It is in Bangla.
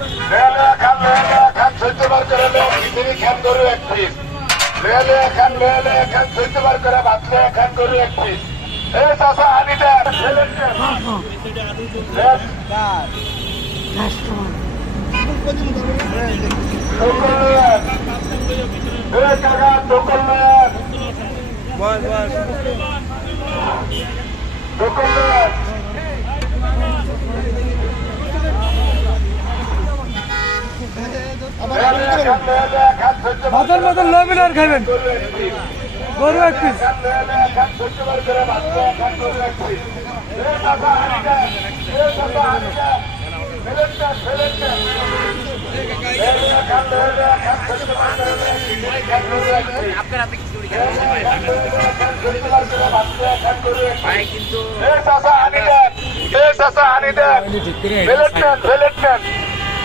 খান 14 বার করে তিনি খান গরু 1 পিস। লেলে খান খান 14 বার করে ভাতলে খান গরু 1 পিস। এই চাচা আনি দেন। কাকা দোকান ভাতের মতন লবেন আর খাবেন গরু 1 পিস। কিন্তু